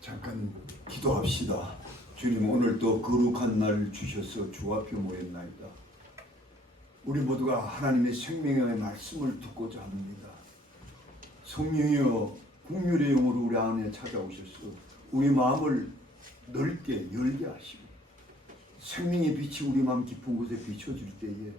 잠깐 기도합시다. 주님, 오늘도 거룩한 날 주셔서 주 앞에 모였나이다. 우리 모두가 하나님의 생명의 말씀을 듣고자 합니다. 성령이여 긍휼의 영으로 우리 안에 찾아오셔서 우리 마음을 넓게 열게 하시고 생명의 빛이 우리 마음 깊은 곳에 비춰질 때에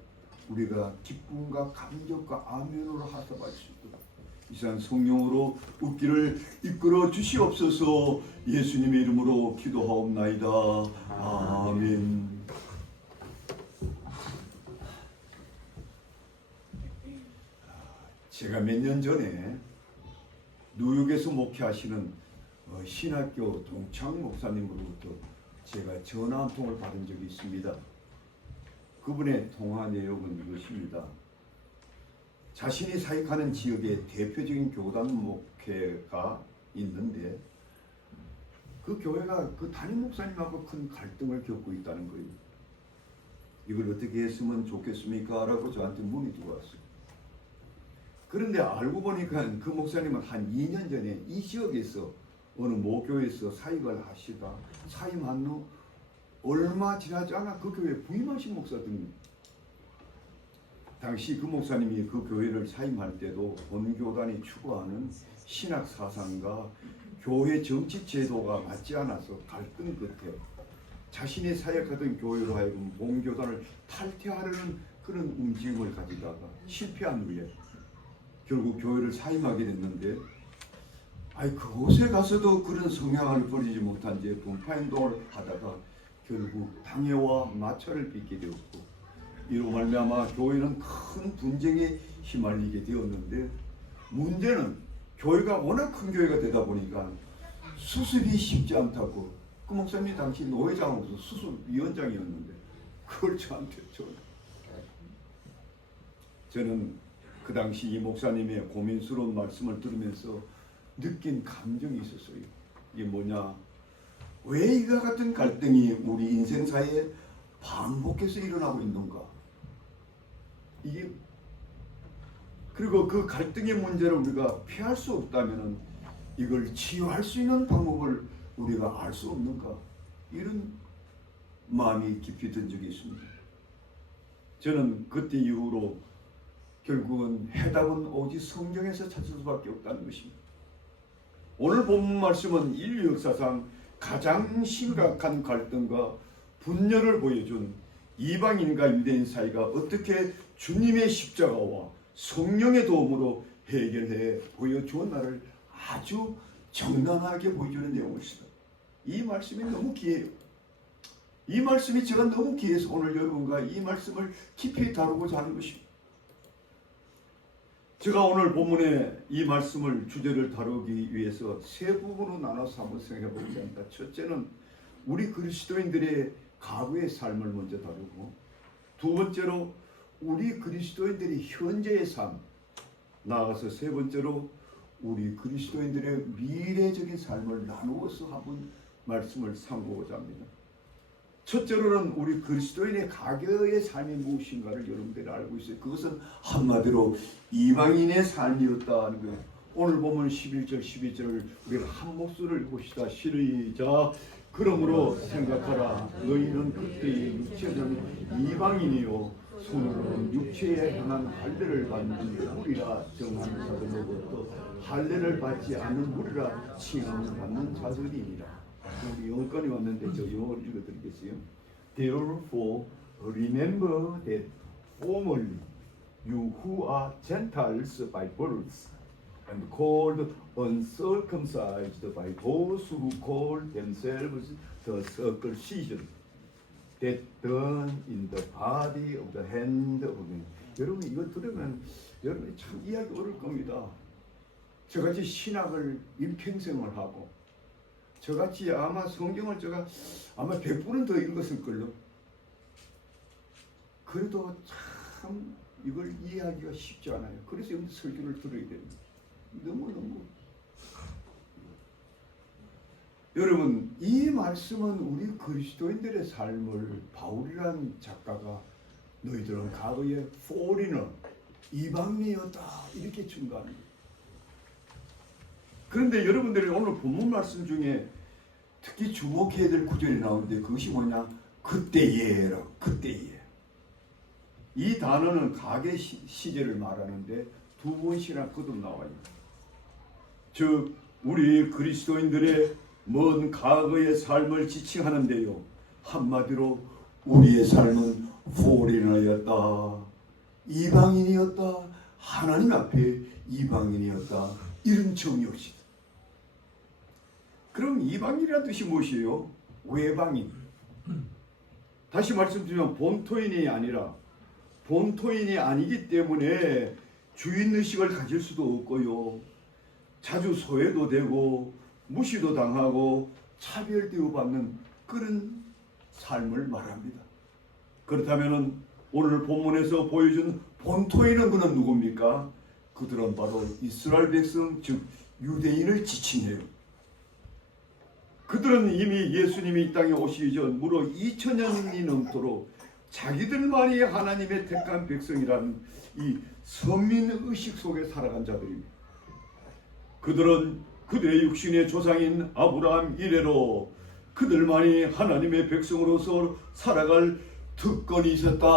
우리가 기쁨과 감격과 아멘으로 하답할 수 있도록 이 시간 성령으로 웃기를 이끌어 주시옵소서. 예수님의 이름으로 기도하옵나이다. 아멘. 제가 몇 년 전에 뉴욕에서 목회하시는 신학교 동창 목사님으로부터 제가 전화 한 통을 받은 적이 있습니다. 그분의 통화 내용은 이것입니다. 자신이 사역하는 지역에 대표적인 교단 목회가 있는데 그 교회가 그 담임 목사님하고 큰 갈등을 겪고 있다는 거예요. 이걸 어떻게 했으면 좋겠습니까? 라고 저한테 문의 들어왔어요. 그런데 알고 보니까 그 목사님은 한 2년 전에 이 지역에서 어느 모교에서 사역을 하시다 사임한 후 얼마 지나지 않아 그 교회에 부임하신 목사들입니다. 당시 그 목사님이 그 교회를 사임할 때도 본교단이 추구하는 신학 사상과 교회 정치 제도가 맞지 않아서 갈등 끝에 자신이 사역하던 교회로 하여금 본교단을 탈퇴하려는 그런 움직임을 가지다가 실패한 후에 결국 교회를 사임하게 됐는데 그곳에 가서도 그런 성향을 버리지 못한 채 분파행동을 하다가 결국 당회와 마찰을 빚게 되었고 이로 말미암아 교회는 큰 분쟁에 휘말리게 되었는데 문제는 교회가 워낙 큰 교회가 되다 보니까 수습이 쉽지 않다고 그 목사님이 당시 노회장으로서 수습위원장이었는데 그걸 저한테 저는 그 당시 이 목사님의 고민스러운 말씀을 들으면서 느낀 감정이 있었어요. 이게 뭐냐? 왜 이와 같은 갈등이 우리 인생사에 반복해서 일어나고 있는가? 이게 그리고 그 갈등의 문제를 우리가 피할 수 없다면 이걸 치유할 수 있는 방법을 우리가 알 수 없는가? 이런 마음이 깊이 든 적이 있습니다. 저는 그때 이후로 결국은 해답은 오직 성경에서 찾을 수밖에 없다는 것입니다. 오늘 본문 말씀은 인류 역사상 가장 심각한 갈등과 분열을 보여준 이방인과 유대인 사이가 어떻게 주님의 십자가와 성령의 도움으로 해결해 보여주었나를 아주 정당하게 보여주는 내용입니다. 이 말씀이 너무 귀해요. 이 말씀이 제가 너무 귀해서 오늘 여러분과 이 말씀을 깊이 다루고자 하는 것입니다. 제가 오늘 본문에 이 말씀을 주제를 다루기 위해서 세 부분으로 나눠서 한번 생각해 보려고 합니다. 첫째는 우리 그리스도인들의 과거의 삶을 먼저 다루고 두 번째로 우리 그리스도인들의 현재의 삶, 나아가서 세 번째로 우리 그리스도인들의 미래적인 삶을 나누어서 한번 말씀을 삼고자 합니다. 첫째로는 우리 그리스도인의 과거의 삶이 무엇인가를 여러분들이 알고 있어요. 그것은 한마디로 이방인의 삶이었다는 거예요. 오늘 보면 11절 12절을 우리가 한 목소리를 봅시다. 시작. 그러므로 생각하라. 너희는 그때의 육체는 이방인이요 손으로는 육체에 향한 할례를 받는 무리라 정한 자들로부터 할례를 받지 않는 무리라 칭함을 받는 자들이니라. 우리 영권이 왔는데 저 영어를 읽어드리겠어요. Therefore remember that formerly you who are Gentiles by birth and called uncircumcised by those who call themselves the circumcision that done in the body of the hand of man. 여러분 이거 들으면 여러분이 참 이해하기 어려울 겁니다. 저같이 신학을 일평생을 하고 저같이 아마 성경을 제가 아마 100분은 더 읽었을걸요. 그래도 참 이걸 이해하기가 쉽지 않아요. 그래서 여러분 설교를 들어야 됩니다. 너무너무 여러분 이 말씀은 우리 그리스도인들의 삶을 바울이라는 작가가 너희들은 과거에 foreigner 이방인이었다 이렇게 증가합니다. 그런데 여러분들이 오늘 본문 말씀 중에 특히 주목해야 될 구절이 나오는데 그것이 뭐냐? 그때예라고. 그때예. 이 단어는 가계 시제를 말하는데 두 번씩이나 거듭 나와요. 즉 우리 그리스도인들의 먼 과거의 삶을 지칭하는데요. 한마디로 우리의 삶은 포리너였다. 이방인이었다. 하나님 앞에 이방인이었다. 이런 정의였다. 그럼 이방인이라는 뜻이 무엇이에요? 외방인. 다시 말씀드리면 본토인이 아니라 본토인이 아니기 때문에 주인의식을 가질 수도 없고요. 자주 소외도 되고 무시도 당하고 차별 대우받는 그런 삶을 말합니다. 그렇다면 오늘 본문에서 보여준 본토인은 그는 누굽니까? 그들은 바로 이스라엘 백성 즉 유대인을 지칭해요. 그들은 이미 예수님이 이 땅에 오시기 전 무려 2000년이 넘도록 자기들만이 하나님의 택한 백성이라는 이 선민의식 속에 살아간 자들입니다. 그들은 그들의 육신의 조상인 아브라함 이래로 그들만이 하나님의 백성으로서 살아갈 특권이 있었다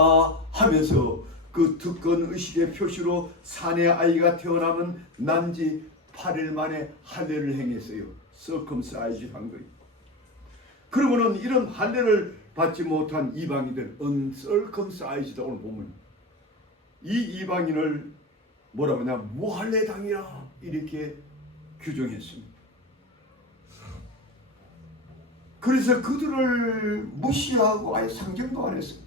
하면서 그 특권의식의 표시로 사내 아이가 태어나면 난지 8일 만에 할례를 행했어요. 서컴사이즈 한 거예요. 그러고는 이런 할례를 받지 못한 이방인들 uncircumcised다 오늘 보면 이 이방인을 뭐라고 하냐 무할례당이라 이렇게 규정했습니다. 그래서 그들을 무시하고 아예 상정도 안 했습니다.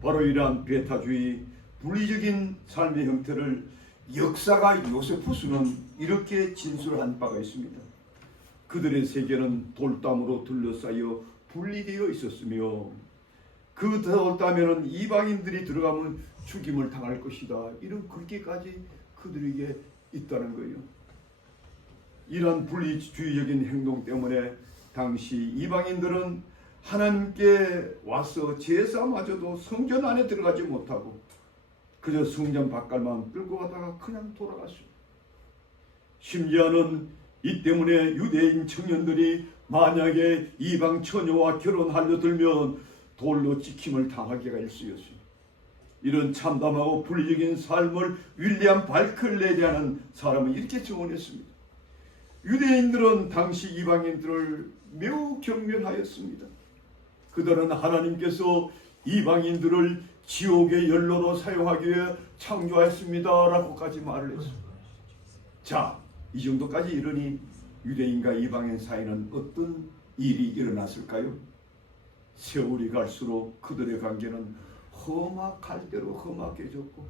바로 이러한 베타주의 분리적인 삶의 형태를 역사가 요세푸스는 이렇게 진술한 바가 있습니다. 그들의 세계는 돌담으로 둘러싸여 분리되어 있었으며 그 돌담에는 이방인들이 들어가면 죽임을 당할 것이다. 이런 글귀까지 그들에게 있다는 거예요. 이러한 분리주의적인 행동 때문에 당시 이방인들은 하나님께 와서 제사마저도 성전 안에 들어가지 못하고 그저 성전 밖갈만 끌고 가다가 그냥 돌아갔습니다. 심지어는 이 때문에 유대인 청년들이 만약에 이방 처녀와 결혼하려 들면 돌로 찍힘을 당하기가 일쑤였습니다. 이런 참담하고 분리적인 삶을 윌리엄 발클레리라는 사람은 이렇게 증언했습니다. 유대인들은 당시 이방인들을 매우 경멸하였습니다. 그들은 하나님께서 이방인들을 지옥의 연로로 사용하기 위해 창조하였습니다 라고까지 말을 했습니다. 자, 이 정도까지 이르니 유대인과 이방인 사이는 어떤 일이 일어났을까요? 세월이 갈수록 그들의 관계는 험악할 대로 험악해졌고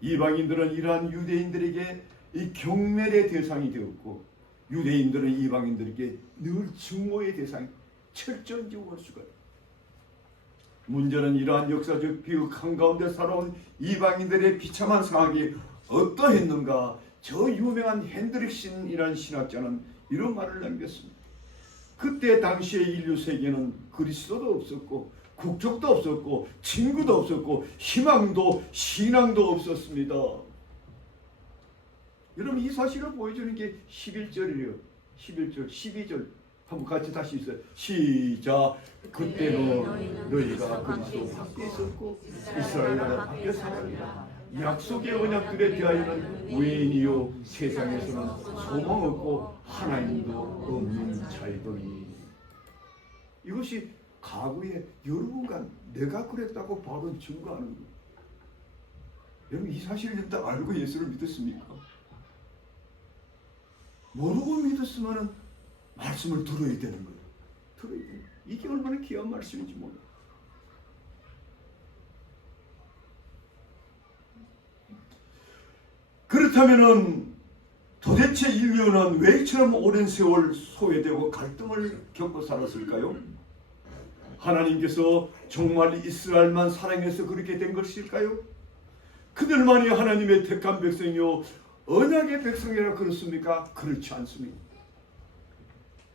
이방인들은 이러한 유대인들에게 이 경멸의 대상이 되었고 유대인들은 이방인들에게 늘 증오의 대상이 철저한지 볼 수가 있다. 문제는 이러한 역사적 비극 한가운데 살아온 이방인들의 비참한 상황이 어떠했는가. 저 유명한 핸드릭슨이라는 신학자는 이런 말을 남겼습니다. 그때 당시의 인류 세계는 그리스도도 없었고 국적도 없었고 친구도 없었고 희망도 신앙도 없었습니다. 여러분 이 사실을 보여주는 게 11절이에요. 11절, 12절 한번 같이 다시 있어요. 시작. 그때는 너희가 그리스도 밖에 있었고 이스라엘나라 밖에 살았다. 약속의 언약들에 대하여는 외인이요 세상에서는 소망 없고 하나님도 없는 자이더니. 이것이 과거에 여러분과 내가 그랬다고 바로 증거하는 거예요. 여러분 이 사실을 딱 알고 예수를 믿었습니까? 모르고 믿었으면 말씀을 들어야 되는 거예요. 들어야 돼요. 이게 얼마나 귀한 말씀인지 몰라요. 그렇다면은 도대체 인류는 왜 이처럼 오랜 세월 소외되고 갈등을 겪고 살았을까요? 하나님께서 정말 이스라엘만 사랑해서 그렇게 된 것일까요? 그들만이 하나님의 택한 백성이요 언약의 백성이라 그렇습니까? 그렇지 않습니다.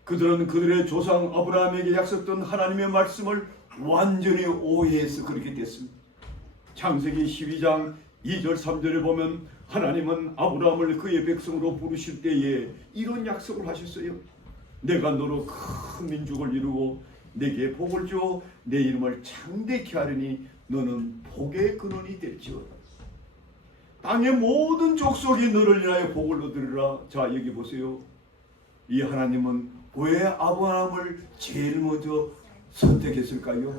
그들은 그들의 조상 아브라함에게 약속된 하나님의 말씀을 완전히 오해해서 그렇게 됐습니다. 창세기 12장 2절 3절에 보면 하나님은 아브라함을 그의 백성으로 부르실 때에 이런 약속을 하셨어요. 내가 너로 큰 민족을 이루고 내게 복을 주어 내 이름을 창대케 하리니 너는 복의 근원이 될지어다. 땅의 모든 족속이 너를 인하여 복을 얻으리라. 자, 여기 보세요. 이 하나님은 왜 아브라함을 제일 먼저 선택했을까요?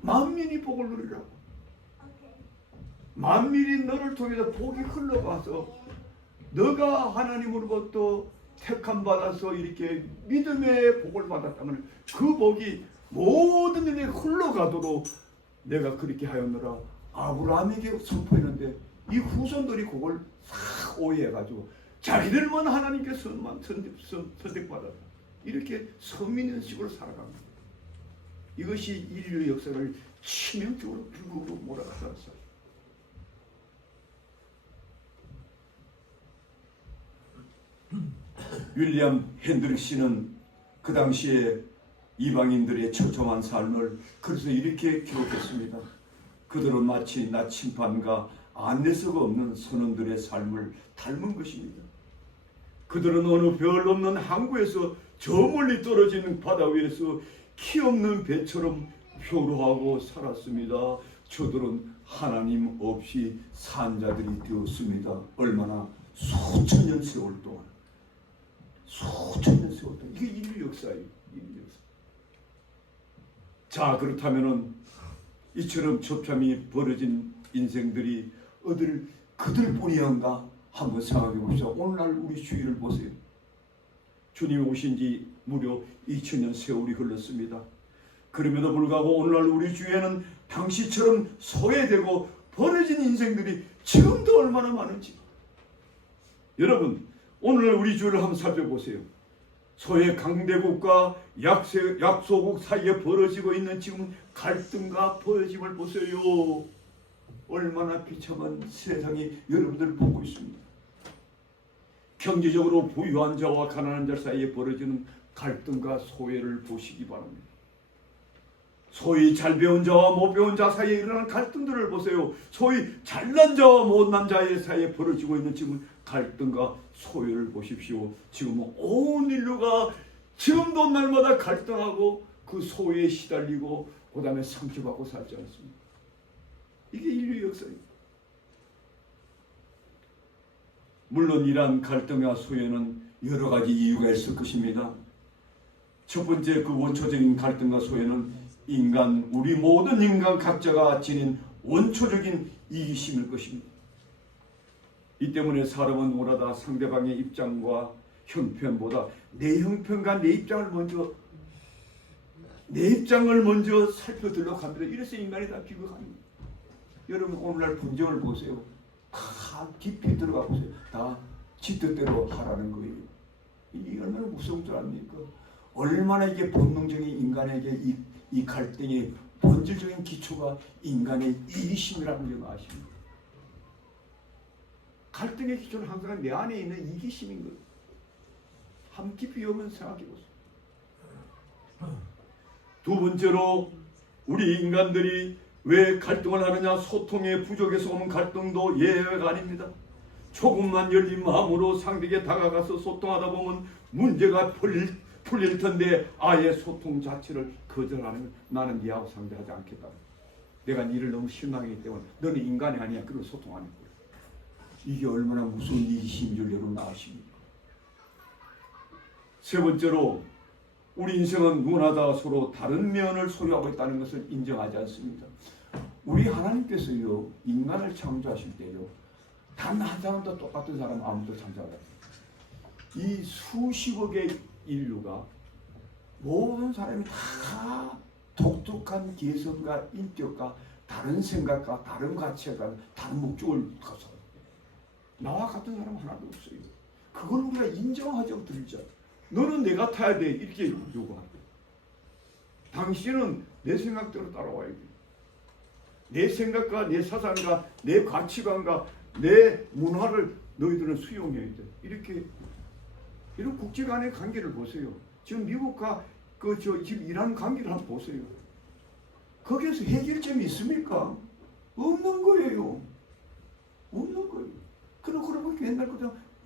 만민이 복을 누리라고. 만민이 너를 통해서 복이 흘러가서 너가 하나님으로부터 택함 받아서 이렇게 믿음의 복을 받았다면 그 복이 모든 일에 흘러가도록 내가 그렇게 하였노라. 아브라함에게 선포했는데 이 후손들이 그걸 싹 오해해가지고 자기들만 하나님께 선택받았다. 이렇게 선민의식으로 살아갑니다. 이것이 인류 역사를 치명적으로 불구로 몰아갔어요. 윌리엄 핸드릭스는 그 당시에 이방인들의 처참한 삶을 그래서 이렇게 기록했습니다. 그들은 마치 나침반과 안내서가 없는 선원들의 삶을 닮은 것입니다. 그들은 어느 별 없는 항구에서 저 멀리 떨어지는 바다 위에서 키 없는 배처럼 표류하고 살았습니다. 저들은 하나님 없이 산 자들이 되었습니다. 얼마나 수천 년 세월 동안. 수천 년 세월 동안. 이게 인류 역사예요. 인류 역사. 자, 그렇다면은 이처럼 처참히 벌어진 인생들이 어딜 그들뿐이었는가 한번 생각해 보시죠. 오늘날 우리 주위를 보세요. 주님이 오신 지 무려 2000년 세월이 흘렀습니다. 그럼에도 불구하고 오늘날 우리 주위에는 당시처럼 소외되고 벌어진 인생들이 지금도 얼마나 많은지. 여러분, 오늘날 우리 주위를 한번 살펴보세요. 소외 강대국과 약소국 사이에 벌어지고 있는 지금 갈등과 벌어짐을 보세요. 얼마나 비참한 세상이 여러분들 보고 있습니다. 경제적으로 부유한 자와 가난한 자 사이에 벌어지는 갈등과 소외를 보시기 바랍니다. 소위 잘 배운 자와 못 배운 자 사이에 일어나는 갈등들을 보세요. 소위 잘난 자와 못난 자의 사이에 벌어지고 있는 지금 갈등과 소외를 보십시오. 지금 온 인류가 지금도 날마다 갈등하고 그 소외에 시달리고 그 다음에 상처받고 살지 않습니까? 이게 인류 역사입니다. 물론 이러한 갈등과 소외는 여러 가지 이유가 있을 것입니다. 첫 번째, 그 원초적인 갈등과 소외는 우리 모든 인간 각자가 지닌 원초적인 이기심일 것입니다. 이 때문에 사람은 오라다 상대방의 입장과 형편보다 내 형편과 내 입장을 먼저 살펴들려고 합니다. 이래서 인간이 다 비극합니다. 여러분, 오늘날 분쟁을 보세요. 다 깊이 들어가 보세요. 다 지 뜻대로 하라는 거예요. 이게 얼마나 무서운 줄 압니까? 얼마나 이게 본능적인 인간에게 이 갈등의 본질적인 기초가 인간의 이기심이라는 걸 아십니까? 갈등의 기초는 항상 내 안에 있는 이기심인 거예요. 한번 깊이 여러분 생각해 보세요. 두 번째로 우리 인간들이 왜 갈등을 하느냐? 소통의 부족에서 오는 갈등도 예외가 아닙니다. 조금만 열린 마음으로 상대에게 다가가서 소통하다 보면 문제가 풀릴 텐데 아예 소통 자체를 거절하는, 나는 네하고 상대하지 않겠다. 내가 네를 너무 실망하기 때문에 너는 인간이 아니야. 그리고 소통하는 거예요. 이게 얼마나 무서운 이기심인 줄 여러분 아십니까? 세 번째로 우리 인생은 누구나 다 서로 다른 면을 소유하고 있다는 것을 인정하지 않습니다. 우리 하나님께서요, 인간을 창조하실 때요, 단 한 사람도 똑같은 사람 아무도 창조하지 않습니다. 이 수십억의 인류가 모든 사람이 다 독특한 개성과 인격과 다른 생각과 다른 가치가 다른 목적을 가서 나와 같은 사람 하나도 없어요. 그걸 우리가 인정하자고 들자. 너는 내 같아야 돼. 이렇게 요구하고. 당신은 내 생각대로 따라와야 돼. 내 생각과 내 사상과 내 가치관과 내 문화를 너희들은 수용해야 돼. 이런 국제 간의 관계를 보세요. 지금 미국과 지금 이란 관계를 한번 보세요. 거기에서 해결점이 있습니까? 없는 거예요. 없는 거예요. 그러고 맨날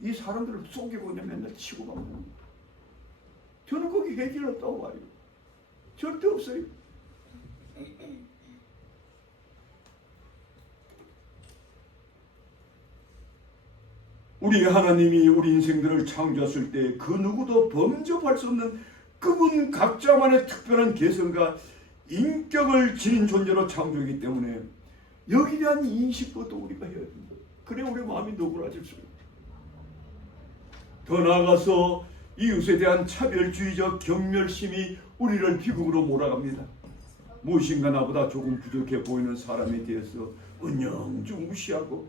이 사람들을 속이고 맨날 치고 가는 거예요. 저는 거기 해결 없다고 봐요. 절대 없어요. 우리 하나님이 우리 인생들을 창조했을 때 그 누구도 범접할 수 없는 그분 각자만의 특별한 개성과 인격을 지닌 존재로 창조이기 때문에 여기에 대한 인식부터 우리가 해야 된다. 그래 우리 마음이 노그라질 수 있다. 더 나아가서 이웃에 대한 차별주의적 경멸심이 우리를 비극으로 몰아갑니다. 무엇인가 나보다 조금 부족해 보이는 사람에 대해서 은영중 무시하고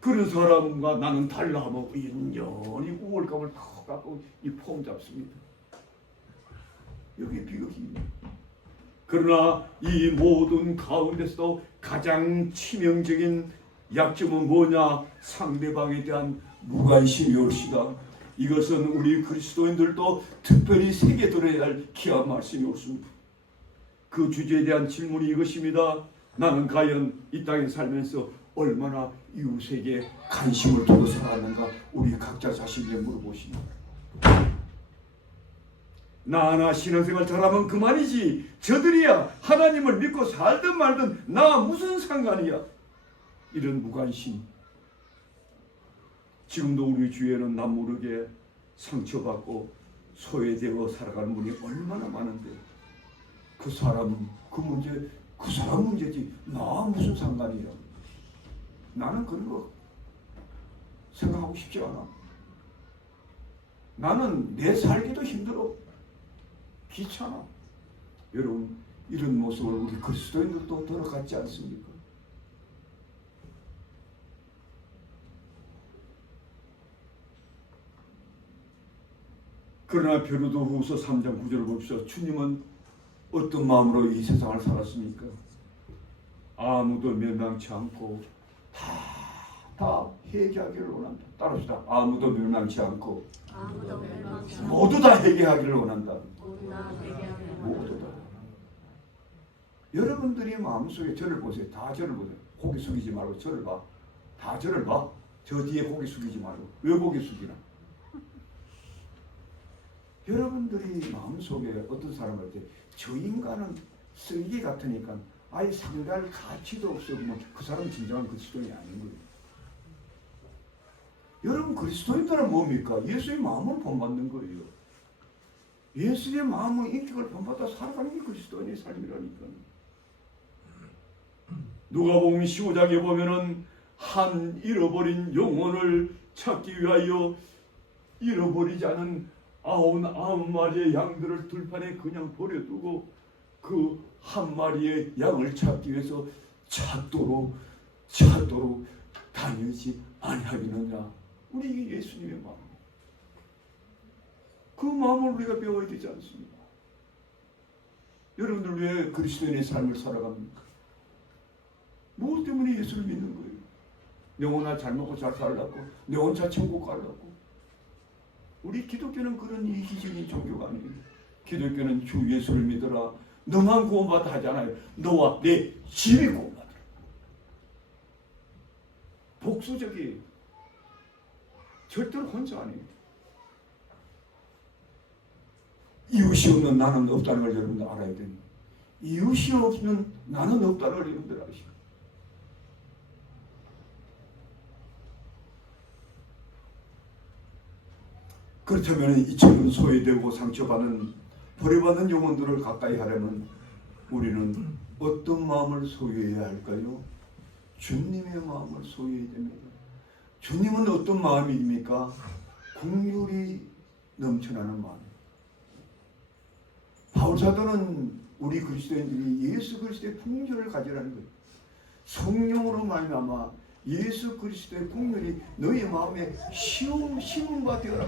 그런 사람과 나는 달라 하면 연연히 우월감을 탁 갖고 이 폼 잡습니다. 여기 비극입니다. 그러나 이 모든 가운데서도 가장 치명적인 약점은 뭐냐? 상대방에 대한 무관심이 옳시다. 이것은 우리 그리스도인들도 특별히 새겨들어야 할 귀한 말씀이 옳습니다. 그 주제에 대한 질문이 이것입니다. 나는 과연 이 땅에 살면서 얼마나 이웃에게 관심을 두고 살았는가? 우리 각자 자신에게 물어보십니다. 나 하나 신앙생활 잘하면 그만이지. 저들이야 하나님을 믿고 살든 말든 나 무슨 상관이야. 이런 무관심. 지금도 우리 주위에는 남 모르게 상처받고 소외되어 살아가는 분이 얼마나 많은데 그 사람 그 문제 그 사람 문제지 나 무슨 상관이야. 나는 그런 거 생각하고 싶지 않아. 나는 내 살기도 힘들어. 귀찮아. 여러분 이런 모습을 우리 그리스도인들도 들어갔지 않습니까? 그러나 베드로후서 3장 9절을 봅시다. 주님은 어떤 마음으로 이 세상을 살았습니까? 아무도 멸망치 않고 다 회개하기를 원한다. 따라합시다. 아무도 멸망치 않고 모두 다 회개하기를 원한다. 모두 다. 여러분들이 마음속에 저를 보세요. 다 저를 보세요. 고개 숙이지 말고 저를 봐. 다 저를 봐. 저 뒤에 고개 숙이지 말고. 왜 고개 숙이나? 여러분들이 마음속에 어떤 사람을 때 저 인간은 쓰레기 같으니까 아예 상대할 가치도 없어. 그 사람은 진정한 그리스도인이 아닌 거예요. 여러분 그리스도인들은 뭡니까? 예수의 마음을 본받는 거예요. 예수의 마음의 인격을 본받아 살아가는 게 그리스도인의 삶이라니까. 누가복음 15장에 보면은 한 잃어버린 영혼을 찾기 위하여 잃어버리지 않은 99마리의 양들을 들판에 그냥 버려두고 그 한 마리의 양을 찾기 위해서 찾도록 다니지 아니하겠느냐. 우리 이게 예수님의 마음. 그 마음을 우리가 배워야 되지 않습니까? 여러분들 왜 그리스도인의 삶을 살아갑니까? 무엇 때문에 예수를 믿는 거예요? 내 혼자 잘 먹고 잘 살라고, 내 혼자 천국 가려고. 우리 기독교는 그런 이기적인 종교가 아니에요. 기독교는 주 예수를 믿어라. 너만 구원받아 하잖아요. 너와 내 집이 구원받아. 복수적이에요. 절대로 혼자 아니에요. 이웃이 없는 나는 없다는 걸 여러분들 알아야 됩니다. 이웃이 없는 나는 없다는 걸 여러분들 아시고. 그렇다면 이처럼 소외되고 상처받는 버려받는 영혼들을 가까이 하려면 우리는 어떤 마음을 소유해야 할까요? 주님의 마음을 소유해야 됩니다. 주님은 어떤 마음입니까? 긍휼이 넘쳐나는 마음. 바울사도는 우리 그리스도인들이 예수 그리스도의 긍휼을 가지라는 거예요. 성령으로 말미암아 예수 그리스도의 긍휼이 너희 마음에 심은 바 되어라.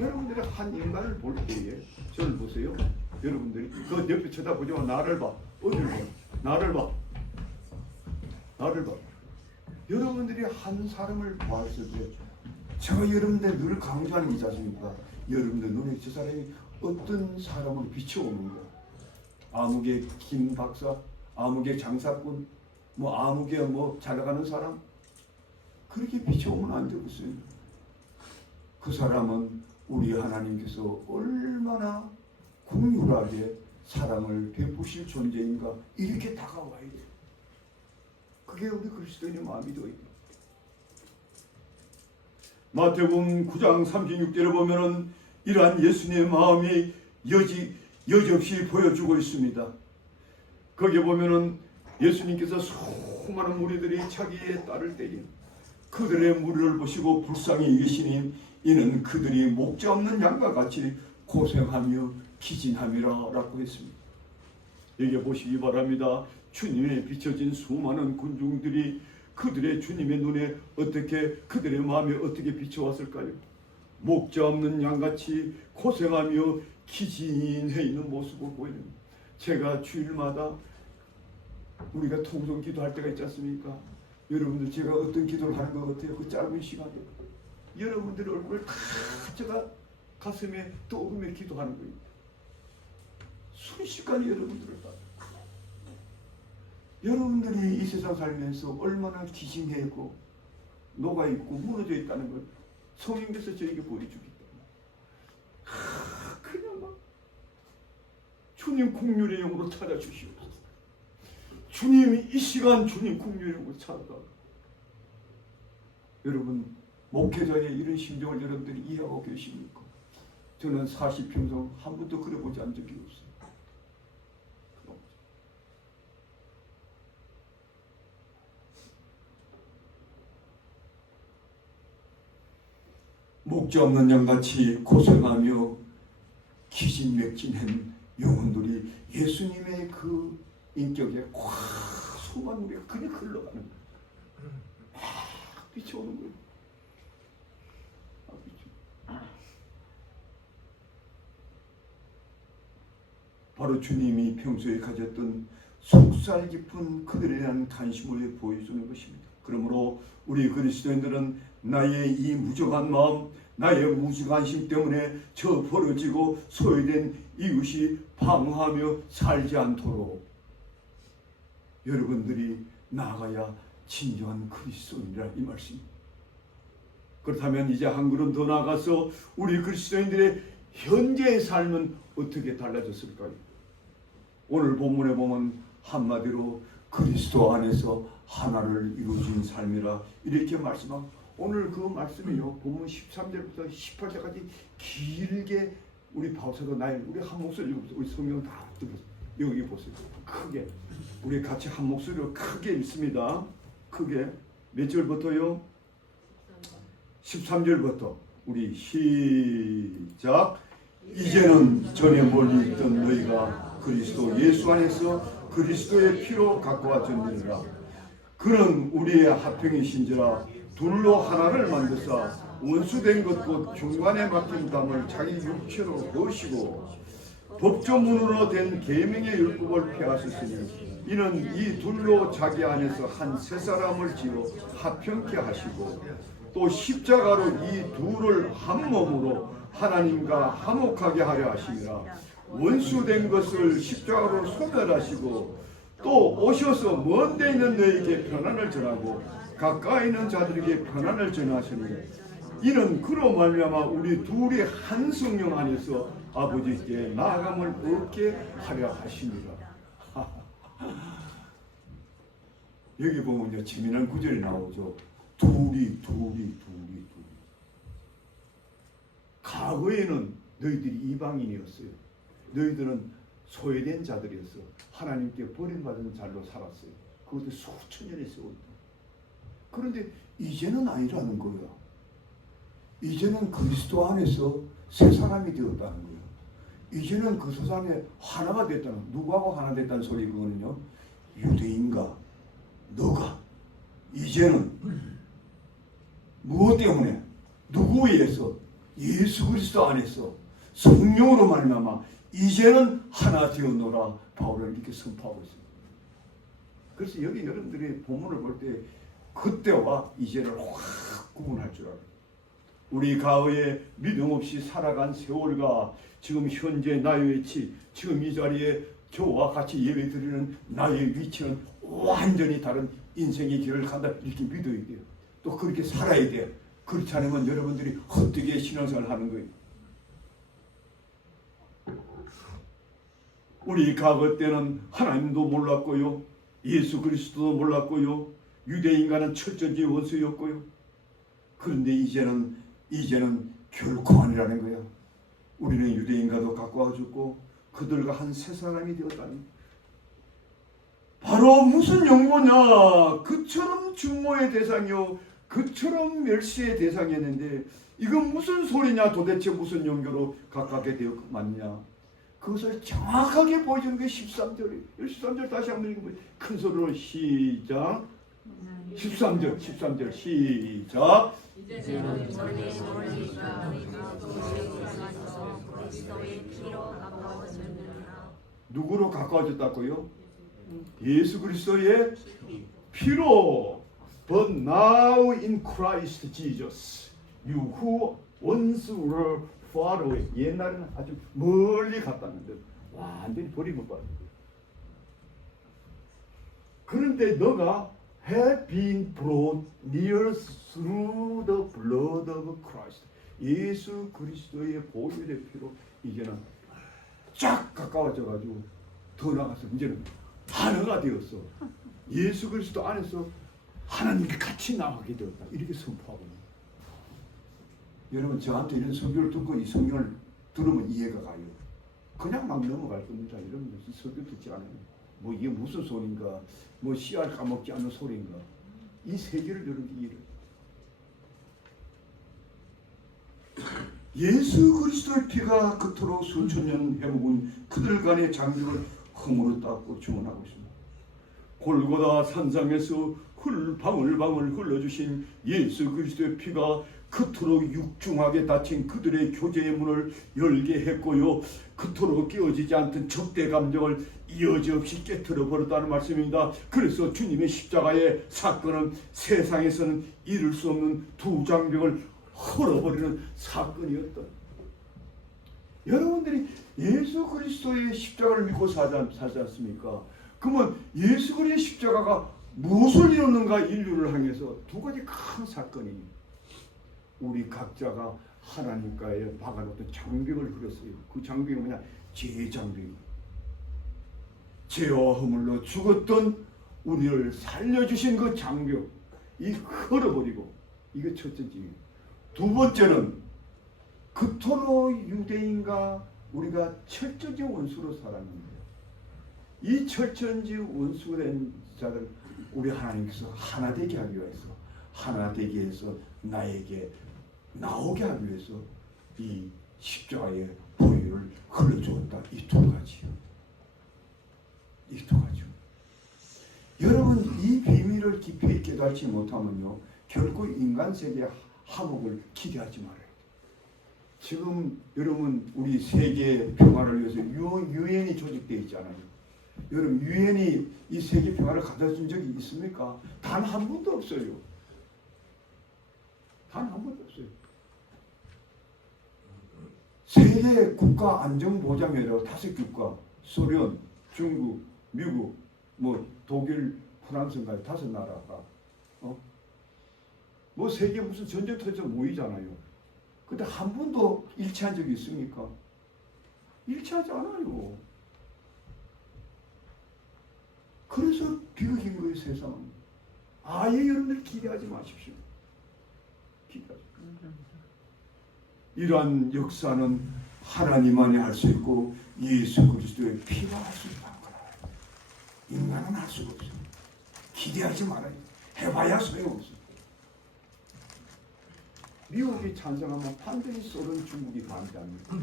여러분들이 한 인간을 볼 때에 저를 보세요. 여러분들이 그 옆에 쳐다보지 마. 나를 봐. 어디를 봐? 나를 봐. 나를 봐. 여러분들이 한 사람을 보았을 때 제가 여러분들 늘 강조하는 게 있지 않습니까? 여러분들 눈에 저 사람이 어떤 사람으로 비춰오는 거야. 아무개 김 박사, 아무개 장사꾼, 아무개 잘 나가는 사람 그렇게 비춰오면 안 되겠어요. 그 사람은 우리 하나님께서 얼마나 긍휼하게 사랑을 베푸실 존재인가 이렇게 다가와야 돼요. 그게 우리 그리스도인의 마음이 되어야 돼요. 마태복음 9장 36절에 보면은 이러한 예수님의 마음이 여지없이 보여주고 있습니다. 거기에 보면은 예수님께서 수많은 무리들이 자기의 딸을 때린 그들의 무리를 보시고 불쌍히 여기시니 이는 그들이 목자 없는 양과 같이 고생하며 기진함이라 라고 했습니다. 여기 보시기 바랍니다. 주님의 비춰진 수많은 군중들이 그들의 주님의 눈에 어떻게 그들의 마음에 어떻게 비춰왔을까요? 목자 없는 양같이 고생하며 기진해 있는 모습을 보이는, 제가 주일마다 우리가 통성 기도할 때가 있지 않습니까? 여러분들 제가 어떤 기도를 하는 것 같아요? 그 짧은 시간에 여러분들의 얼굴을 다 제가 가슴에 떠오르며 기도하는 거예요. 순식간에 여러분들을 봐요. 여러분들이 이 세상 살면서 얼마나 기진해있고 녹아있고 무너져 있다는 걸 성령께서 저에게 보여주기 때문에 그냥 막 주님 긍휼의 영으로 찾아주시옵소서. 주님이 이 시간 주님 긍휼의 영으로 찾아가. 여러분 목회자의 이런 심정을 여러분들이 이해하고 계십니까? 저는 40평생 한 번도 그려보지 않은 적이 없어요. 목자 없는 양같이 고생하며 기진맥진한 영혼들이 예수님의 그 인격에 꽉 수많은 우리가 그냥 흘러가는 거예요. 막 비춰오는 거예요. 바로 주님이 평소에 가졌던 속살 깊은 그들에 대한 관심을 보여주는 것입니다. 그러므로 우리 그리스도인들은 나의 이 무정한 마음, 나의 무지관심 때문에 저 벌어지고 소외된 이웃이 방황하며 살지 않도록 여러분들이 나아가야 진정한 그리스도인이라 이 말씀입니다. 그렇다면 이제 한 걸음 더 나아가서 우리 그리스도인들의 현재의 삶은 어떻게 달라졌을까요? 오늘 본문에 보면 한마디로 그리스도 안에서 하나를 이루어진 삶이라 이렇게 말씀하고, 오늘 그 말씀이요 본문 13절부터 18절까지 길게 우리 바울사도 나의 우리 한 목소리 읽어보세요. 우리 성경 다 들으세요. 여기 보세요. 크게 우리 같이 한 목소리로 크게 읽습니다. 크게 몇 절부터요? 13절부터 우리 시작. 이제는 전에 멀리 있던 너희가 그리스도 예수 안에서 그리스도의 피로 가까워졌느니라. 그는 우리의 화평이신지라 둘로 하나를 만드사 원수된 것 곧 중간에 막힌 담을 자기 육체로 거시고 법조문으로 된 계명의 율법을 폐하셨으니 이는 이 둘로 자기 안에서 한 세 사람을 지어 화평케 하시고 또 십자가로 이 둘을 한 몸으로 하나님과 화목하게 하려 하심이라. 원수된 것을 십자가로 소멸하시고 또 오셔서 먼 데 있는 너희에게 평안을 전하고 가까이 있는 자들에게 평안을 전하시니 이는 그로 말미암아 우리 둘이 한 성령 안에서 아버지께 나아감을 얻게 하려 하십니다. 여기 보면 이제 재미난 구절이 나오죠. 둘이. 과거에는 너희들이 이방인이었어요. 너희들은 소외된 자들이었어. 하나님께 버림받은 자로 살았어요. 그것도 수천 년의 세월. 그런데 이제는 아니라는 거야. 이제는 그리스도 안에서 새 사람이 되었다는 거예요. 이제는 그 세상에 하나가 됐다는, 누구하고 하나 됐다는 소리. 그거는요, 유대인과 너가 이제는 무엇 때문에, 누구에 의해서, 예수 그리스도 안에서 성령으로 말미암아 이제는 하나 되었노라. 바울은 이렇게 선포하고 있습니다. 그래서 여기 여러분들이 본문을 볼 때 그때와 이제를 확 구분할 줄 알아요. 우리 과거에 믿음 없이 살아간 세월과 지금 현재 나의 위치, 지금 이 자리에 저와 같이 예배 드리는 나의 위치는 완전히 다른 인생의 길을 간다, 이렇게 믿어야 돼요. 또 그렇게 살아야 돼요. 그렇지 않으면 여러분들이 헛되게 신앙생활을 하는 거예요. 우리 과거 때는 하나님도 몰랐고요, 예수 그리스도도 몰랐고요, 유대인과는 철저히 원수였고요. 그런데 이제는 결코 아니라는 거야. 우리는 유대인과도 가까워졌고 그들과 한 세 사람이 되었다니. 바로 무슨 용모냐? 그처럼 중모의 대상이요, 그처럼 멸시의 대상이었는데 이건 무슨 소리냐? 도대체 무슨 용교로 가깝게 되었느냐? 그것을 정확하게 보여주는 게 13절이에요. 13절 다시 한번 읽어보세요. 큰 소리로 시작. 13절 시작. 이제는 전에 논리가 그리스도의 피로 가까워졌느니라. 누구로 가까워졌다고요? 예수 그리스도의 피로. But now in Christ Jesus, you who once were far away. 옛날에는 아주 멀리 갔다는데 완전히 버리고 빠져. 그런데 너가 have been brought near through the blood of Christ. 예수 그리스도의 보혈의 피로 이제는 쫙 가까워져가지고 더 나가서 이제는 하나가 되었어. 예수 그리스도 안에서 하나님과 같이 나가게 되었다. 이렇게 선포하고 있는. 여러분, 저한테 이런 설교를 듣고 이 성경을 들으면 이해가 가요. 그냥 막 넘어갈 겁니다. 여러분, 설교 듣지 않아요. 뭐 이게 무슨 소리인가, 뭐 씨알 까먹지 않는 소리인가. 이 세계를 여러분 이해를. 예수 그리스도의 피가 그토록 수천 년 해묵은 그들 간의 장벽을 흠으로 닦고 주문하고 있습니다. 골고다 산상에서 방울방울 흘러주신 예수 그리스도의 피가 그토록 육중하게 닫힌 그들의 교제의 문을 열게 했고요, 그토록 깨어지지 않던 적대 감정을 이어지 없이 깨트려 버렸다는 말씀입니다. 그래서 주님의 십자가의 사건은 세상에서는 이룰 수 없는 두 장벽을 헐어버리는 사건이었다. 여러분들이 예수 그리스도의 십자가를 믿고 살지 않습니까? 그러면 예수 그리스도의 십자가가 무엇을 이루는가? 인류를 향해서 두 가지 큰 사건이, 우리 각자가 하나님과의 박아놓던 장벽을 그렸어요. 그 장벽이 뭐냐? 죄의 장벽이. 죄와 허물로 죽었던 우리를 살려주신 그 장벽, 이 헐어버리고, 이게 첫째지. 두 번째는 그토록 유대인과 우리가 철저히 원수로 살았는데, 이 철저히 원수가 된 자들 우리 하나님께서 하나 되게 하기 위해서, 하나 되게 해서 나에게 나오게 하기 위해서 이 십자가의 보혈을 흘려주었다. 이 두 가지요. 이 두 가지요. 여러분, 이 비밀을 깊이 깨닫지 못하면요, 결코 인간 세계의 화목을 기대하지 말아요. 지금 여러분, 우리 세계 평화를 위해서 유엔이 조직되어 있잖아요. 여러분, 유엔이 이 세계 평화를 가져준 적이 있습니까? 단 한 번도 없어요. 단 한 번도 없어요. 세계 국가 안전보장회로 5국가, 소련, 중국, 미국, 뭐 독일, 프랑스인가 5나라가 뭐 세계 무슨 전쟁터에서 모이잖아요. 근데 한 번도 일치한 적이 있습니까? 일치하지 않아요. 그래서 비극인 거예요, 세상은. 아예 여러분들 기대하지 마십시오. 기대하지. 이러한 역사는 하나님만이 할 수 있고 예수 그리스도의 피가 할 수 있다는 거라. 인간은 할 수가 없어요. 기대하지 말아요. 해봐야 소용없어요. 미국이 찬성하면 반드시 소련, 중국이 반대합니다.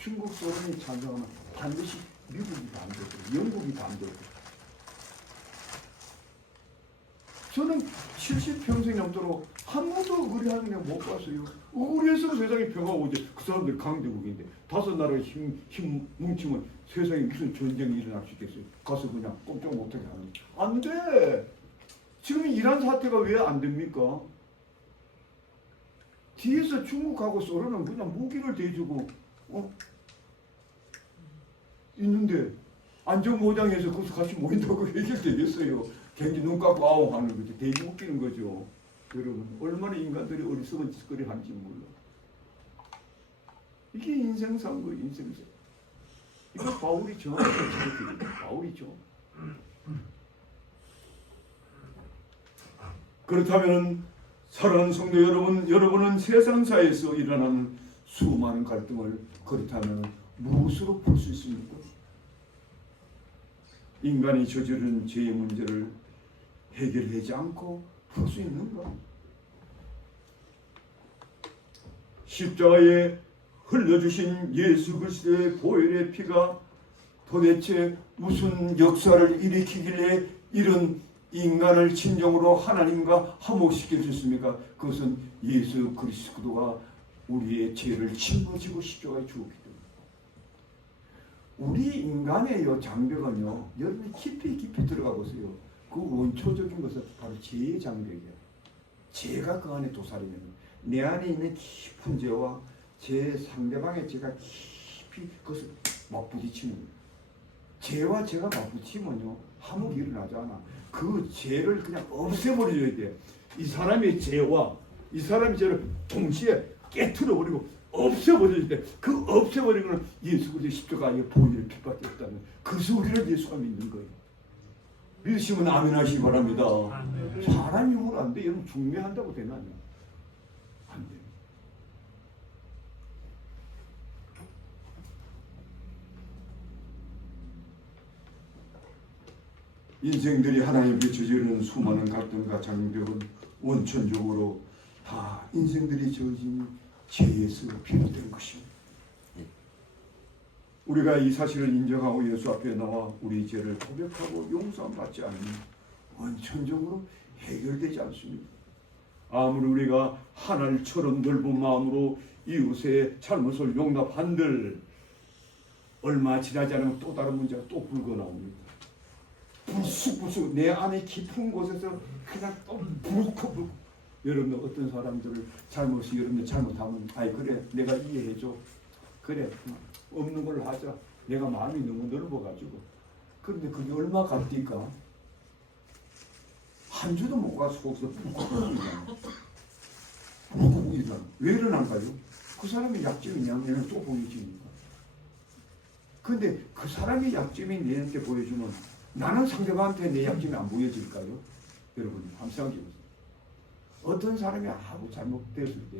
중국, 소련이 찬성하면 반드시 미국이 반대고 영국이 반대고. 저는 70평생 넘도록 한 번도 의뢰하는 애 못 봤어요. 의뢰해서 세상에 평화가 오지. 그 사람들 강대국인데 5나라의 힘 뭉치면 세상에 무슨 전쟁이 일어날 수 있겠어요? 가서 그냥 꼼짝 못하게 하는. 안 돼. 지금 이란 사태가 왜 안 됩니까? 뒤에서 중국하고 소련은 그냥 무기를 대주고 있는데 안전보장해서 거기서 같이 모인다고 해결되겠어요? 괜히 눈 감고 아웅 하는 거죠. 되게 웃기는 거죠. 여러분, 얼마나 인간들이 어리석은 짓거리 하는지 몰라. 이게 인생사인 거예요, 인생사. 이거 바울이 정확히 지적해요. 바울이죠. 그렇다면 사랑하는 성도 여러분, 여러분은 세상사에서 일어나는 수많은 갈등을 그렇다면 무엇으로 풀 수 있습니까? 인간이 저지른 죄의 문제를 해결하지 않고 풀 수 있는가? 십자가에 흘려주신 예수 그리스도의 보혈의 피가 도대체 무슨 역사를 일으키길래 이런 인간을 진정으로 하나님과 화목시켜 줬습니까? 그것은 예수 그리스도가 우리의 죄를 짊어지고 십자가에 죽었기 때문에. 우리 인간의 장벽은요, 여러분이 깊이 들어가 보세요. 그 원초적인 것은 바로 죄의 장벽이에요. 죄가 그 안에 도사리면 내 안에 있는 깊은 죄와 제 상대방의 죄가 깊이 그것을 맞부딪히는 거예요. 죄와 죄가 맞부딪히면요, 화목이 일어나지 않아. 그 죄를 그냥 없애버려야 돼. 이 사람의 죄와 이 사람의 죄를 동시에 깨트려버리고 없애버릴 때 그 없애버리는 건 예수 그리스도 십자가의 보혈의 피밖에 없다는 그래서 우리는 예수가 믿는 거예요. 믿으시면 아멘 하시기 바랍니다. 사람 용어로 안 돼. 여러분 중매한다고 되나요? 안 돼요. 인생들이 하나님께 저지르는 수많은 갈등과 장벽은 원천적으로 다 인생들이 저진 죄에서 비롯된 것입니다. 우리가 이 사실을 인정하고 예수 앞에 나와 우리 죄를 고백하고 용서함 받지 않으면 원천적으로 해결되지 않습니다. 아무리 우리가 하늘처럼 넓은 마음으로 이웃의 잘못을 용납한들 얼마 지나지 않으면 또 다른 문제가 또 불거 나옵니다. 불쑥 내 안에 깊은 곳에서 그냥 또 불고 여러분들 어떤 사람들을 여러분들 잘못하면 아이 그래 내가 이해해줘 그래 없는 걸로 하자 내가 마음이 너무 넓어가지고 그런데 그게 얼마 갑니까? 한 주도 못 가서 속에서 불고기잖아. 왜 일어난가요? 그 사람의 약점이 내는 또 보여지니까. 근데 그 사람의 약점이 내한테 보여주면 나는 상대방한테 내 약점이 안 보여질까요? 여러분 한번 생각해보세요. 어떤 사람이 아무 잘못됐을 때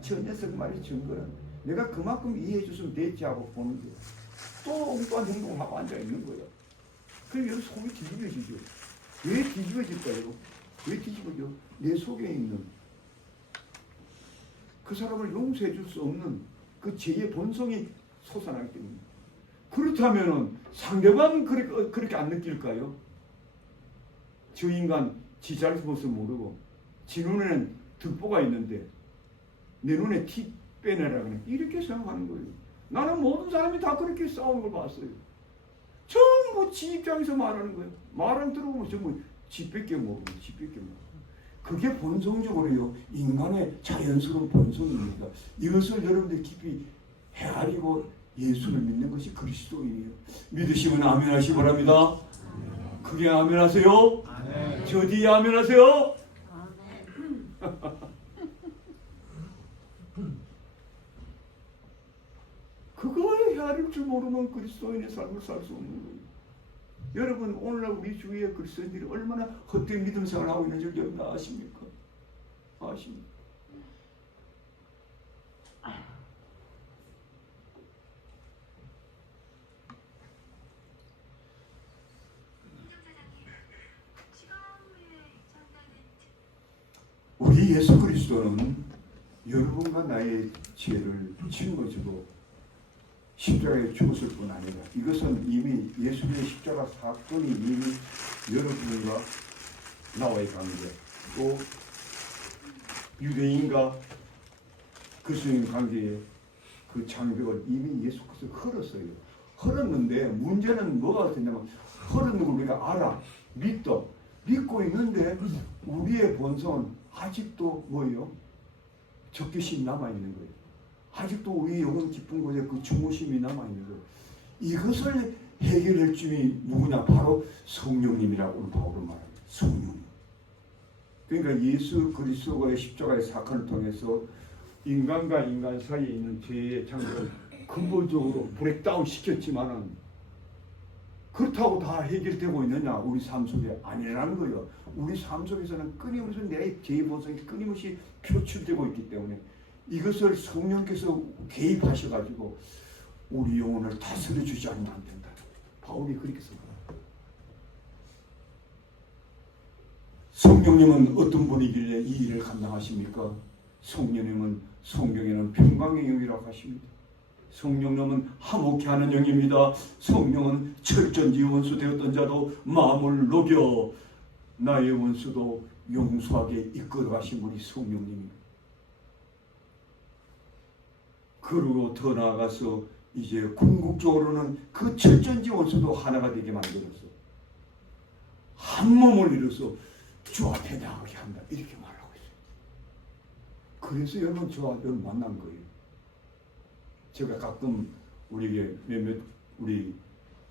저 녀석 말이 증거는 내가 그만큼 이해해줬으면 됐지 하고 보는 거예요. 또 엉뚱한 행동을 하고 앉아있는 거예요. 그럼 여기 속이 뒤집어지죠. 왜 뒤집어질까요? 왜 뒤집어져? 내 속에 있는 그 사람을 용서해 줄 수 없는 그 죄의 본성이 솟아나기 때문에. 그렇다면 상대방은 그렇게 안 느낄까요? 저 인간 지 잘못을 모르고 지 눈에는 득보가 있는데 내 눈에 티 빼내라 그래. 이렇게 생각하는 거예요. 나는 모든 사람이 다 그렇게 싸우는 걸 봤어요. 전부 지 입장에서 말하는 거예요. 말은 들어보면 전부 지밖에 모르고 지밖에 모르고. 그게 본성적으로요. 인간의 자연스러운 본성입니다. 이것을 여러분들 깊이 헤아리고 예수를 믿는 것이 그리스도인이에요. 믿으시면 아멘 하시기 바랍니다. 그게 아멘 하세요? 아멘. 저 뒤에 아멘 하세요? 아멘. 그거에 헤아릴 줄 모르면 그리스도인의 삶을 살 수 없는 거예요. 여러분 오늘날 우리 주위의 그리스도인들이 얼마나 헛된 믿음 생활을 하고 있는지 여러분 아십니까? 아십니까? 우리 예수 그리스도는 여러분과 나의 죄를 짊어지고 십자가에 죽었을 뿐 아니라 이것은 이미 예수님의 십자가 사건이 이미 여러분과 나와의 관계 또 유대인과 그리스도인 관계의 그 장벽을 이미 예수 그리스도 흘렀어요. 흘렀는데 문제는 뭐가 되냐면 흐르는 걸 우리가 알아 믿고 있는데 우리의 본성은 아직도 뭐예요? 적개심이 남아있는 거예요. 아직도 우리 영혼 깊은 곳에 그 중호심이 남아있는 거예요. 이것을 해결할 줄이 누구냐? 바로 성령님이라고 오늘 바울은 말합니다. 성령님. 그러니까 예수 그리스도의 십자가의 사건을 통해서 인간과 인간 사이에 있는 죄의 장벽을 근본적으로 브레이크다운 시켰지만은 그렇다고 다 해결되고 있느냐? 우리 삶 속에 아니라는 거예요. 우리 삶 속에서는 끊임없이 내 죄의 본성이 끊임없이 표출되고 있기 때문에 이것을 성령께서 개입하셔가지고 우리 영혼을 다스려 주지 않으면 안 된다. 바울이 그렇게 썼다. 성령님은 어떤 분이길래 이 일을 감당하십니까? 성령님은 성경에는 평강의 영이라고 하십니다. 성령님은 화목케 하는 영입니다. 성령은 철전지 원수 되었던 자도 마음을 녹여 나의 원수도 용서하게 이끌어 가신 분이 성령님입니다. 그리고 더 나아가서 이제 궁극적으로는 그 철전지 원수도 하나가 되게 만들어서 한 몸을 이뤄서 주 앞에 나가게 한다. 이렇게 말하고 있어요. 그래서 여러분 저와 여러분 만난 거예요. 제가 가끔 우리에게 몇몇 우리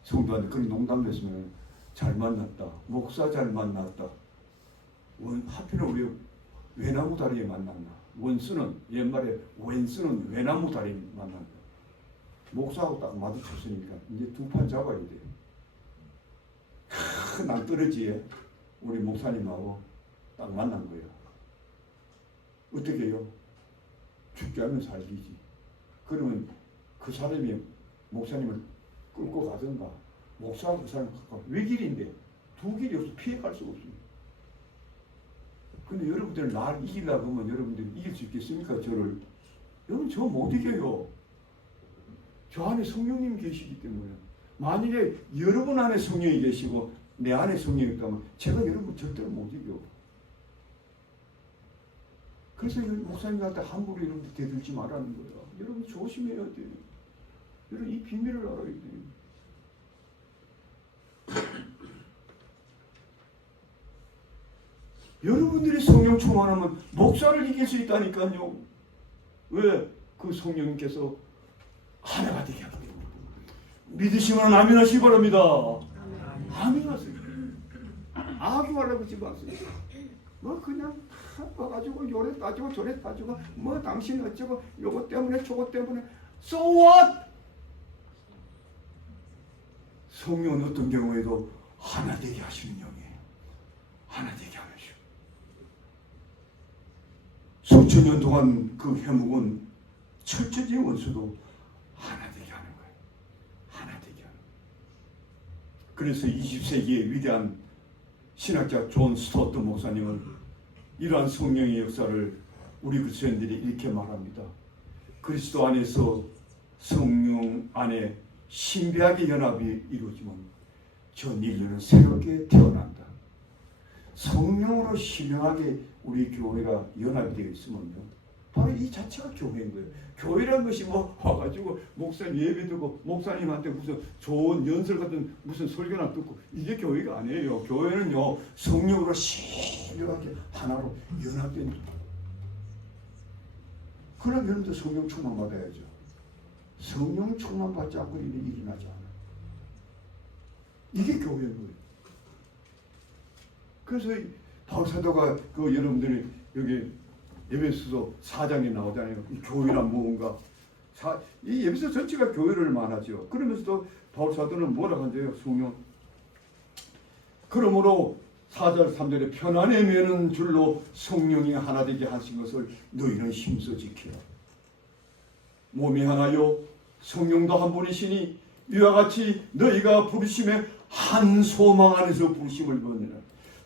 성도한테 그런 농담을 했으면 잘 만났다. 목사 잘 만났다. 하필은 우리 외나무 다리에 만났나. 원수는 옛말에 왼수는 외나무 다리에 만난다. 목사하고 딱 마주쳤으니까 이제 두 판 잡아야 돼요. 큰 낭떠러지에 우리 목사님하고 딱 만난 거예요. 어떻게 해요? 죽게 하면 살기지. 그러면 그 사람이 목사님을 끌고 가든가 목사하고 그 사람 가까워. 외길인데 두 길이 없어 피해갈 수가 없습니다. 근데 여러분들 날 이기려고 하면 여러분들이 이길 수 있겠습니까? 저를. 여러분 저 못 이겨요. 저 안에 성령님이 계시기 때문에. 만일에 여러분 안에 성령이 계시고 내 안에 성령이 있다면 제가 여러분 절대로 못 이겨. 그래서 목사님한테 함부로 여러분들 대들지 말라는 거예요. 여러분 조심해야 돼요. 여러분 이 비밀을 알아야 돼요. 여러분들이 성령 충만하면 목사를 이길 수 있다니까요. 왜? 그 성령님께서 하나가 되게 하기 때문에. 믿으시면 아멘하시기 바랍니다. 아멘하세요. 악유하려고 하지 마세요. 뭐 그냥 다 와가지고 요래 따지고 저래 따지고 뭐 당신 어쩌고 요거 때문에 저거 때문에 So what? 성령은 어떤 경우에도 하나 되게 하시는 영이에요. 하나 되게 하면서 수천 년 동안 그 해묵은 철저히 원수도 하나 되게 하는 거예요. 하나 되게 하는 거예요. 그래서 20세기의 위대한 신학자 존 스토트 목사님은 이러한 성령의 역사를 우리 그리스도인들이 이렇게 말합니다. 그리스도 안에서 성령 안에 신비하게 연합이 이루어지면 전 인류는 새롭게 태어난다. 성령으로 신령하게 우리 교회가 연합이 되어 있으면요. 바로 이 자체가 교회인 거예요. 교회라는 것이 뭐 와가지고 목사님 예배 듣고 목사님한테 무슨 좋은 연설 같은 무슨 설교나 듣고 이게 교회가 아니에요. 교회는요 성령으로 신령하게 하나로 연합된. 그럼 여러분들 성령 충만 받아야죠. 성령 충만 받지 않고 일이 일어나지 않아요. 이게 교회인 거예요. 그래서 바울 사도가 그 여러분들이 여기 에베소서 4장에 나오잖아요. 이 교회란 무언가. 이 에베소 전체가 교회를 말하죠. 그러면서도 바울 사도는 뭐라고 한대요? 성령. 그러므로 4절 3절에 편안에 매는 줄로 성령이 하나 되게 하신 것을 너희는 힘써 지키라. 몸이 하나요 성령도 한 분이시니 이와 같이 너희가 부르심에 한 소망 안에서 부르심을 받느라.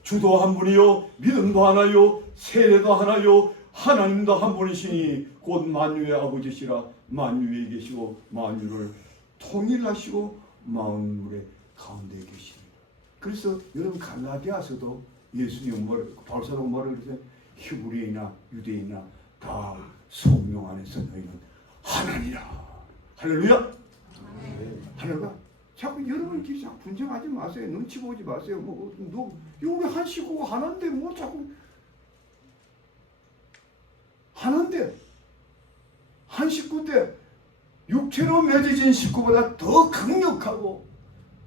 주도 한 분이요 믿음도 하나요 세례도 하나요 하나님도 한 분이시니 곧 만유의 아버지시라. 만유에 계시고 만유를 통일하시고 만물의 가운데 계십니다. 그래서 여러분 갈라디아서도 예수님 바울 사도가 뭐라고 그러세요? 히브리인이나 유대인이나 다 성령 안에서 너희는 하나니라. 할렐루야. 할렐루야. 자꾸 여러분끼리 자꾸 분쟁하지 마세요. 눈치 보지 마세요. 우리 한 식구가 하나인데 뭐 자꾸 하나인데 한 식구인데 육체로 맺어진 식구보다 더 강력하고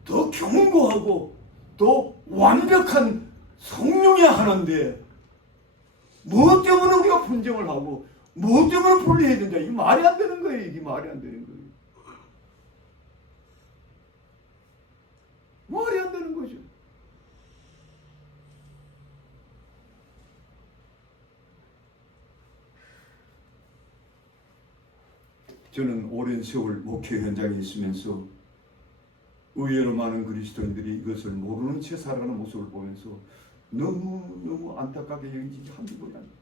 더 견고하고 더 완벽한 성령이 하나인데 뭐 때문에 우리가 분쟁을 하고 뭐 때문에 분리해야 된다. 이게 말이 안 되는 거예요. 이게 말이 안 되는 거예요. 저는 오랜 세월 목회 현장에 있으면서 의외로 많은 그리스도인들이 이것을 모르는 채 살아가는 모습을 보면서 너무 안타깝게 여기지 한두 번이 아니에요.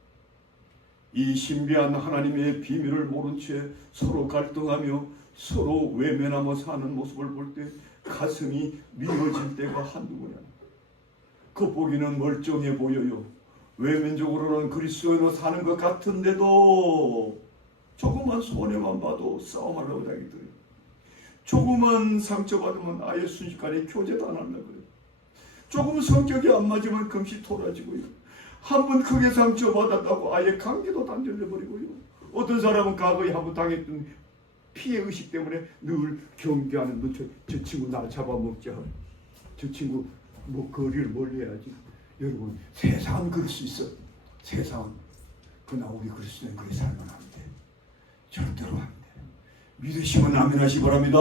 이 신비한 하나님의 비밀을 모른 채 서로 갈등하며 서로 외면하며 사는 모습을 볼 때 가슴이 미어질 때가 한두 번이 아니에요. 겉보기는 멀쩡해 보여요. 외면적으로는 그리스도인으로 사는 것 같은데도 조금만 손해만 봐도 싸움하려고 생각이 들어요. 조금만 상처받으면 아예 순식간에 교제도 안 하려고 그래요. 조금 성격이 안 맞으면 금시 토라지고요. 한번 크게 상처받았다고 아예 관계도 단절해버리고요. 어떤 사람은 과거에 한번 당했던 피해의식 때문에 늘 경계하는 저 친구 나 잡아먹자. 저 친구 뭐 거리를 멀리 해야지. 여러분 세상은 그럴 수 있어. 세상은. 그러나 우리 그리스도는 그렇게 살면 안 돼. 절대로 안 돼. 믿으시면 아멘하시 바랍니다.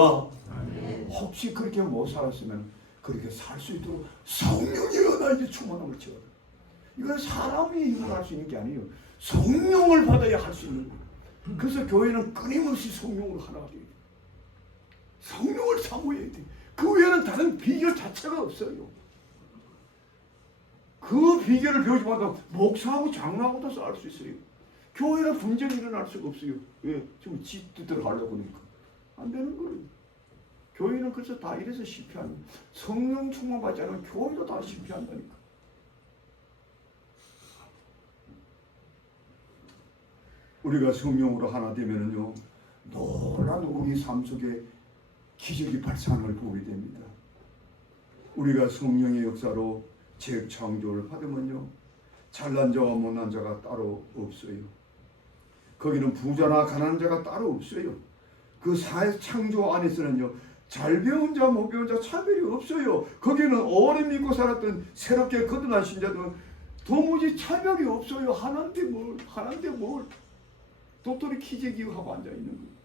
아멘. 혹시 그렇게 못 살았으면 그렇게 살 수 있도록 성령이 나에게 충만함을 채워라. 이건 사람이 힘을 할 수 있는 게 아니에요. 성령을 받아야 할 수 있는 거예요. 그래서 교회는 끊임없이 성령으로 하나가 돼야 돼요. 성령을 사모해야 돼요. 그 외에는 다른 비결 자체가 없어요. 그 비결을 배우지 못하면 목사하고 장로하고도 싸울 수 있어요. 교회는 분쟁이 일어날 수가 없어요. 왜? 지금 지 뜻대로 하려고 하니까. 안 되는 거예요. 교회는 그래서 다 이래서 실패하는 거예요. 성령 충만받지 않으면 교회도 다 실패한다니까. 우리가 성령으로 하나 되면은요, 놀라운 우리 삶 속에 기적이 발생하는 걸 보게 됩니다. 우리가 성령의 역사로 재창조를 받으면요, 잘난 자와 못난 자가 따로 없어요. 거기는 부자나 가난한 자가 따로 없어요. 그 사회 창조 안에서는요, 잘 배운 자, 못 배운 자 차별이 없어요. 거기는 오래 믿고 살았던 새롭게 거듭난 신자들은 도무지 차별이 없어요. 하나인데 뭘 도토리 키재기하고 앉아있는 거예요.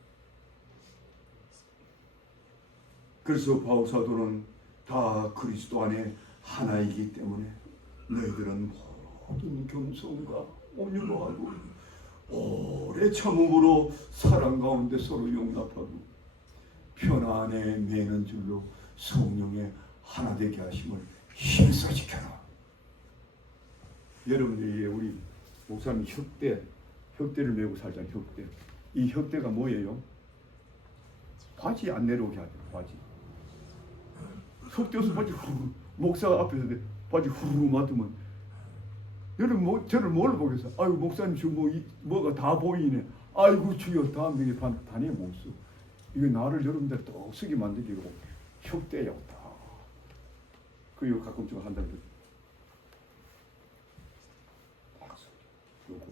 그래서 바울 사도는 다 그리스도 안에 하나이기 때문에 너희들은 모든 겸손과 온유가 하고 오래 참음으로 사랑 가운데 서로 용납하고 편안에 매는 줄로 성령의 하나 되게 하심을 힘써 지켜라. 여러분들이 우리 목사님 혁대를 메고 살잖아요. 혁대. 이 혁대가 뭐예요? 바지 안 내려오게 하죠. 바지. 혁대에서 바지 목사 앞에서 바지 후루 맡으면 여러분 저를 뭘 보겠어요? 아이고 목사님 저 뭐가 다 보이네. 아이고 주여 다음 명에 단에 못 써. 이거 나를 여러분들 떡쓰게 만들기로 혁대야 다. 그리고 가끔 좀 한다고 요거.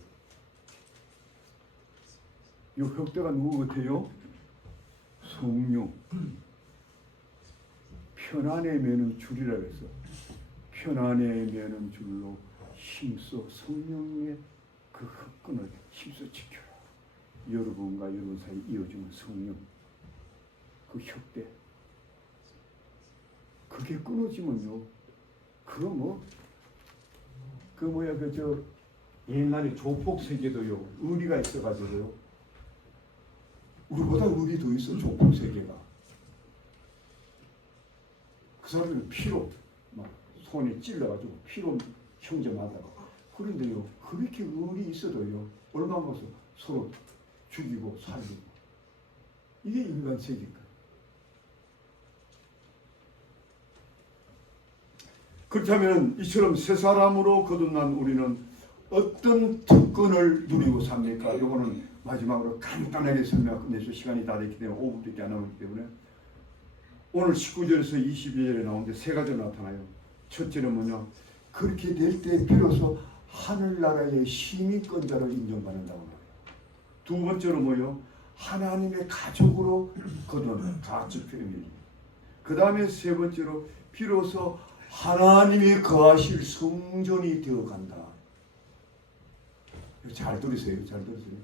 이 혁대가 누구 같아요? 성령. 편안에 매는 줄이라 해서 편안에 매는 줄로 힘써 성령의 그 흑끈을 힘써 지켜라. 여러분과 여러분 사이 이어지는 성령, 그 혁대. 그게 끊어지면요, 옛날에 조폭 세계도요, 의리가 있어가지고요, 우리보다 의리 더 있어. 조폭 세계가. 그 사람은 피로 막 손에 찔러가지고 피로 형제마다가. 그런데요, 그렇게 의리 있어도요, 얼마 가서 서로 죽이고 살리고. 이게 인간 세계인가. 그렇다면 이처럼 새 사람으로 거듭난 우리는 어떤 특권을 누리고 삽니까? 이거는 마지막으로 간단하게 설명 끝내서 시간이 다 됐기 때문에 5분밖에 안 남았기 때문에 오늘 19절에서 22절에 나오는데 세 가지가 나타나요. 첫째는 뭐냐? 그렇게 될 때 비로소 하늘나라의 시민권자를 인정받는다고 말해요. 두 번째로 뭐요? 하나님의 가족으로 거듭나는 가족 표현이에요. 그 다음에 세 번째로 비로소 하나님이 거하실 성전이 되어간다. 잘 들으세요. 잘 들으세요.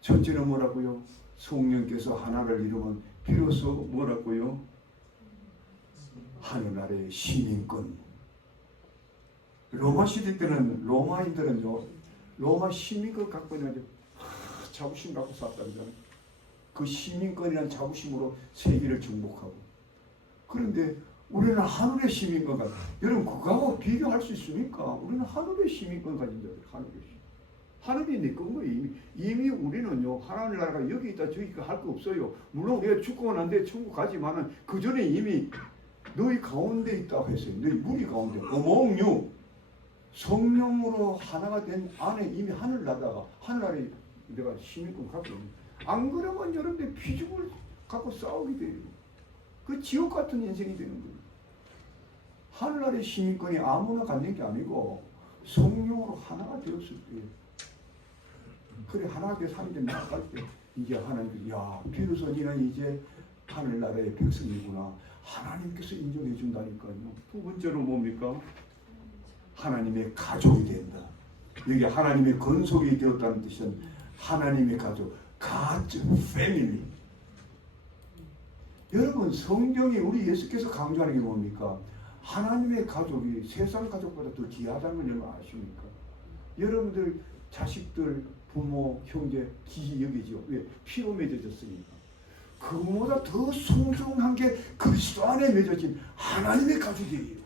첫째는 뭐라고요? 성령께서 하나를 이루면 비로소 뭐라고요? 하늘나라의 시민권. 로마 시대 때는 로마인들은요, 로마 시민권 갖고 있는 자부심 갖고 살았다 그러잖아요. 그 시민권이라는 자부심으로 세계를 정복하고. 그런데 우리는 하늘의 시민권 가진, 여러분 그거하고 비교할 수 있습니까? 우리는 하늘의 시민권 가진 자들, 하늘의 시민. 하늘이 내 건 거예요. 이미 우리는요, 하나님 나라가 여기 있다 저기 있다 할 거 없어요. 물론 우리가 죽고 난 뒤에 천국 가지만은 그 전에 이미 너희 가운데 있다고 했어요. 너희 무리 가운데. 어몽유 성령으로 하나가 된 안에 이미 하늘나라가 하늘나라에 내가 시민권 갖고 있는. 안 그러면 여러분들 피죽을 갖고 싸우게 돼요. 그 지옥 같은 인생이 되는 거예요. 하늘나라의 시민권이 아무나 갖는 게 아니고 성령으로 하나가 되었을 때, 그래 하나가 돼서 하나님 나갈 때 이제 하나님께서 야 비로소 너는 이제 하늘나라의 백성이구나 하나님께서 인정해 준다니까요. 두 번째로 뭡니까? 하나님의 가족이 된다. 여기 하나님의 건속이 되었다는 뜻은 하나님의 가족, God's family. 여러분 성경이 우리 예수께서 강조하는 게 뭡니까? 하나님의 가족이 세상 가족보다 더 귀하다는 걸 여러분 아십니까? 여러분들 자식들, 부모, 형제 귀히 여기죠. 왜? 피로 맺어졌으니까. 그보다 더 소중한 게 그리스도 안에 맺어진 하나님의 가족이에요.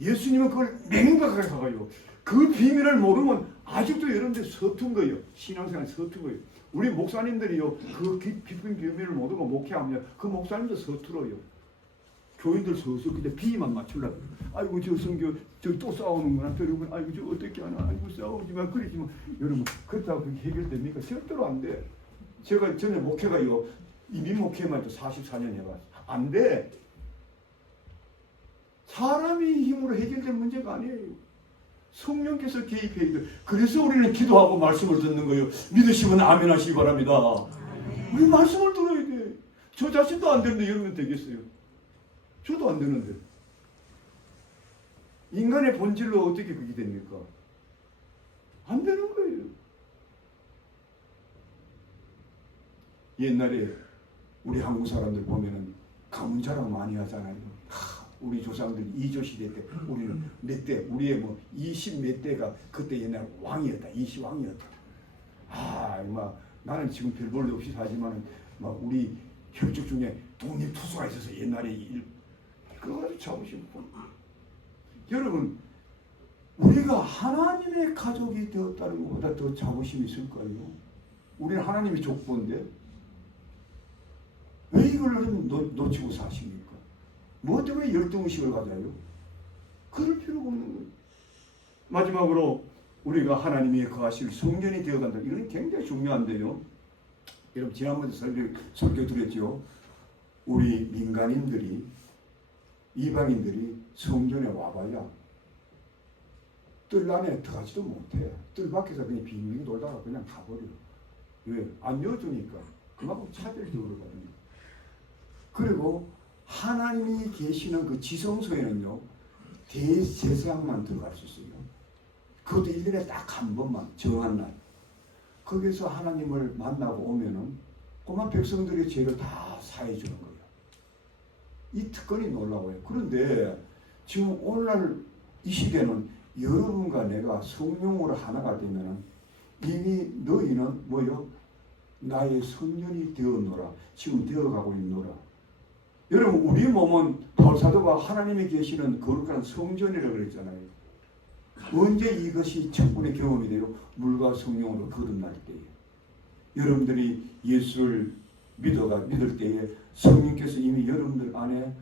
예수님은 그걸 맹백하게 하고요. 그 비밀을 모르면 아직도 여러분들 서툰 거예요. 신앙생활 서툰 거예요. 우리 목사님들이요, 그 깊은 비밀을 모르고 목회하면 그 목사님도 서툴어요. 교인들 서서 그냥 비만 맞추려고. 아이고 저 성교 저 또 싸우는구나. 여러분 아이고 저 어떻게 하나. 아이고 싸우지만 그러지만 여러분 그렇다고 그게 해결됩니까? 절대로 안 돼. 제가 전에 목회가요, 이민 목회만 해도 44년 해봤어요. 안 돼. 사람이 힘으로 해결된 문제가 아니에요. 성령께서 개입해야 돼. 그래서 우리는 기도하고 말씀을 듣는 거예요. 믿으시면 아멘 하시기 바랍니다. 우리 말씀을 들어야 돼. 저 자신도 안 되는데 여러분 되겠어요? 저도 안 되는데. 인간의 본질로 어떻게 그게 됩니까? 안 되는 거예요. 옛날에 우리 한국 사람들 보면은 가문 자랑 많이 하잖아요. 우리 조상들 이조 시대 때 우리는 몇 대, 우리의 뭐 20 몇 대가 그때 옛날 왕이었다. 20왕이었다. 나는 지금 별 볼 일 없이 사지만은 막 우리 혈족 중에 독립투수가 있어서 옛날에 그거 자부심. 여러분 우리가 하나님의 가족이 되었다는 것보다 더 자부심이 있을까요? 우리는 하나님의 족보인데 왜 이걸 놓치고 사십니까? 뭐 때문에 열등의식을 가져요? 그럴 필요가 없는 거예요. 마지막으로 우리가 하나님이 거하실 성전이 되어간다. 이건 굉장히 중요한데요. 여러분 지난번에 설교 드렸죠. 우리 민간인들이 이방인들이 성전에 와봐야 뜰 안에 들어가지도 못해. 뜰 밖에서 그냥 빙빙 돌다가 그냥 가버려. 왜? 안 열어주니까. 그만큼 차별적으로 거든요. 그리고 하나님이 계시는 그 지성소에는요, 대제사장만 들어갈 수 있어요. 그것도 1년에 딱 한 번만, 정한 날. 거기서 하나님을 만나고 오면은 그만 백성들의 죄를 다 사해 주는 거예요. 이 특권이 놀라워요. 그런데 지금 오늘날 이 시대는 여러분과 내가 성령으로 하나가 되면은 이미 너희는 뭐요? 나의 성전이 되었노라. 지금 되어가고 있노라. 여러분 우리 몸은 바울사도가 하나님이 계시는 거룩한 성전이라고 그랬잖아요. 언제 이것이 첫번의 경험이 돼요? 물과 성령으로 거듭날 때에. 여러분들이 예수를 믿을 때에 성령께서 이미 여러분들 안에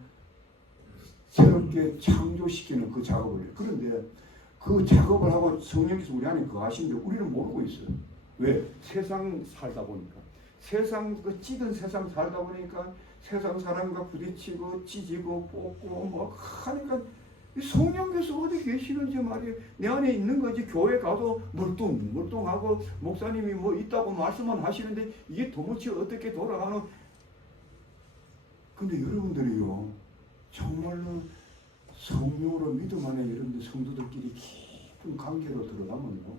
새롭게 창조시키는 그 작업을 해요. 그런데 그 작업을 하고 성령께서 우리 안에 거하시는데 우리는 모르고 있어요. 왜? 세상 살다 보니까. 그 찌든 세상 살다 보니까 세상 사람과 부딪히고 찢고 뽑고 뭐 하니까 성령께서 어디 계시는지 말이에요. 내 안에 있는 거지. 교회 가도 멀뚱하고 목사님이 뭐 있다고 말씀만 하시는데 이게 도무지 어떻게 돌아가는. 근데 여러분들이요 정말로 성령으로 믿음 안에 여러분들 성도들끼리 깊은 관계로 들어가면요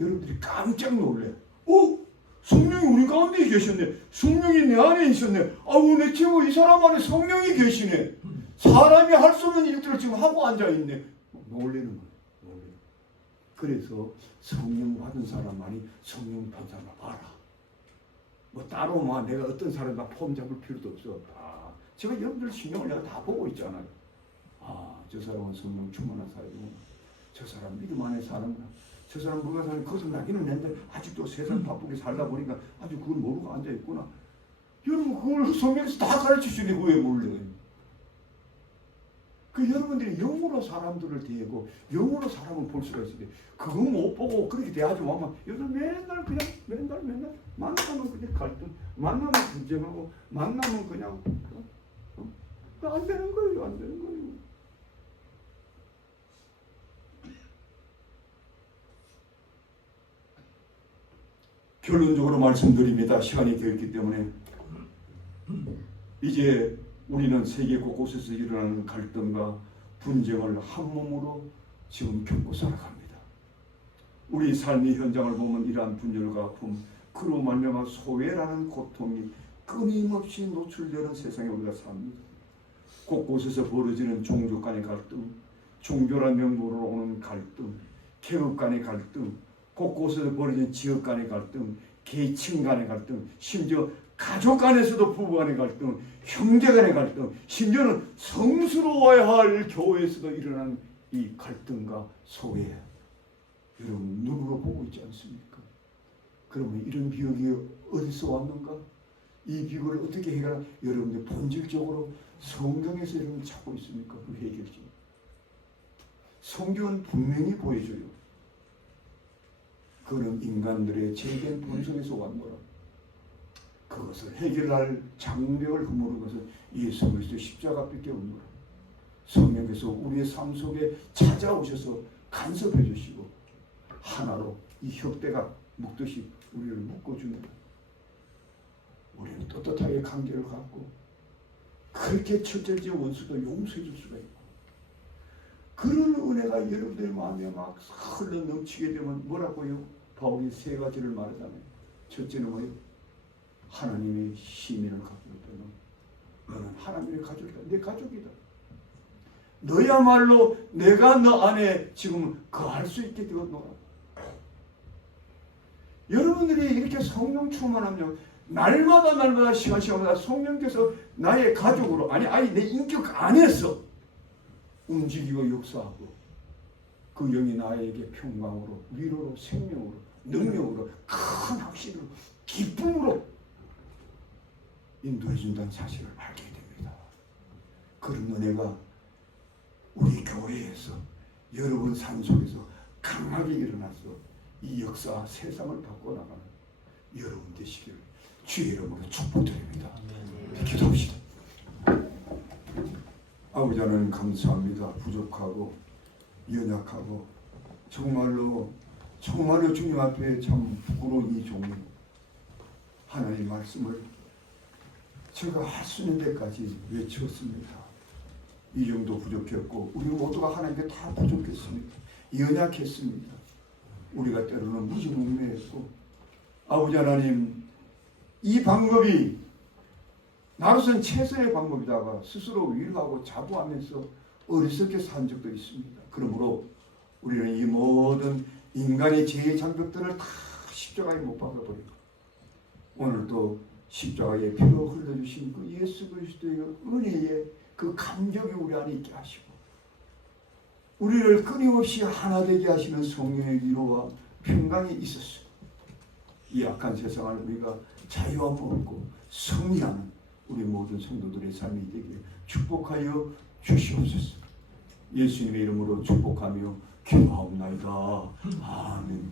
여러분들이 깜짝 놀래. 성령이 우리 가운데 계셨네. 성령이 내 안에 있었네. 내 친구 이 사람 안에 성령이 계시네. 사람이 할 수 없는 일들을 지금 하고 앉아있네. 놀래는 거예요. 그래서 성령 받은 사람만이 성령 받은 사람을 알아. 뭐 따로 뭐 내가 어떤 사람 다 폼 잡을 필요도 없어. 다 제가 여러분들 신경을 내가 다 보고 있잖아요. 아, 저 사람은 성령 충만한 사람이구나. 저 사람 믿음 안에 사는구나. 저 사람 뭐가 사는 거기서 나기는 했는데 아직도 세상 바쁘게 살다 보니까 아주 그걸 모르고 앉아 있구나. 여러분 그걸 성경에서 다 가르쳐 주니 왜 몰라요? 그 여러분들이 영으로 사람들을 대하고 영으로 사람을 볼 수가 있어요. 그거 못 보고 그렇게 대하지 마면 여러분 맨날 그냥 맨날 만나면 그냥 갈등, 만나면 분쟁하고 만나면 그냥 안 되는 거예요, 안 되는 거예요. 결론적으로 말씀드립니다. 시간이 되었기 때문에 이제 우리는 세계 곳곳에서 일어나는 갈등과 분쟁을 한 몸으로 지금 겪고 살아갑니다. 우리 삶의 현장을 보면 이러한 분열과 아픔, 그로 말미암아 소외라는 고통이 끊임없이 노출되는 세상에 우리가 삽니다. 곳곳에서 벌어지는 종족 간의 갈등, 종교란 명목으로 오는 갈등, 계급 간의 갈등, 곳곳에서 벌어지는 지역 간의 갈등, 계층 간의 갈등, 심지어 가족 간에서도 부부 간의 갈등, 형제 간의 갈등, 심지어는 성스러워야 할 교회에서도 일어나는 이 갈등과 소외, 여러분 눈으로 보고 있지 않습니까? 그러면 이런 비극이 어디서 왔는가? 이 비극을 어떻게 해결하나? 여러분들 본질적으로 성경에서 이런 걸 찾고 있습니까? 그 해결책. 성경은 분명히 보여줘요. 그는 인간들의 죄된 본성에서 온 거라. 그것을 해결할 장벽을 허무는 것은 예수 그리스도의 십자가밖에 없는 거라. 성령께서 우리의 삶 속에 찾아오셔서 간섭해 주시고 하나로 이 혁대가 묶듯이 우리를 묶어줍니다. 우리는 떳떳하게 강제를 갖고 그렇게 첫째째 원수도 용서해 줄 수가 있고, 그런 은혜가 여러분들 마음에 막 흘러 넘치게 되면 뭐라고요? 바울이 세 가지를 말하잖아요. 첫째는 뭐예요? 하나님의 시민을 갖고 있다. 너는 하나님의 가족이다. 내 가족이다. 너야말로 내가 너 안에 지금 거할 수 있게 되었노라. 여러분들이 이렇게 성령 충만하면 날마다 시간마다 성령께서 나의 가족으로, 아니 내 인격 안에서 움직이고 역사하고 그 영이 나에게 평강으로, 위로로, 생명으로, 능력으로, 큰 확신으로, 기쁨으로 인도해 준다는 사실을 알게 됩니다. 그런 은혜가 우리 교회에서 여러분 삶 속에서 강하게 일어나서 이 역사 세상을 바꿔나가는 여러분 되시기를 주의 이름으로 축복드립니다. 기도합시다. 아버지 하나님 감사합니다. 부족하고 연약하고 정말로 주님 앞에 참 부끄러운 이 종이 하나님 말씀을 제가 할 수 있는 데까지 외쳤습니다. 이 정도 부족했고 우리 모두가 하나님께 다 부족했습니다. 연약했습니다. 우리가 때로는 무지몽매했고, 아버지 하나님 이 방법이 나로서는 최선의 방법이다가 스스로 위로하고 자부하면서 어리석게 산 적도 있습니다. 그러므로 우리는 이 모든 인간의 죄의 장벽들을 다 십자가에 못 박아버리고 오늘 또 십자가에 피로 흘려주신 그 예수 그리스도의 은혜의 그 감격이 우리 안에 있게 하시고 우리를 끊임없이 하나 되게 하시는 성령의 위로와 평강이 있었어요. 이 악한 세상을 우리가 자유함 얻고 승리하는 우리 모든 성도들의 삶이 되기를 축복하여 주시옵소서. 예수님의 이름으로 축복하며 기도하옵나이다. 아멘.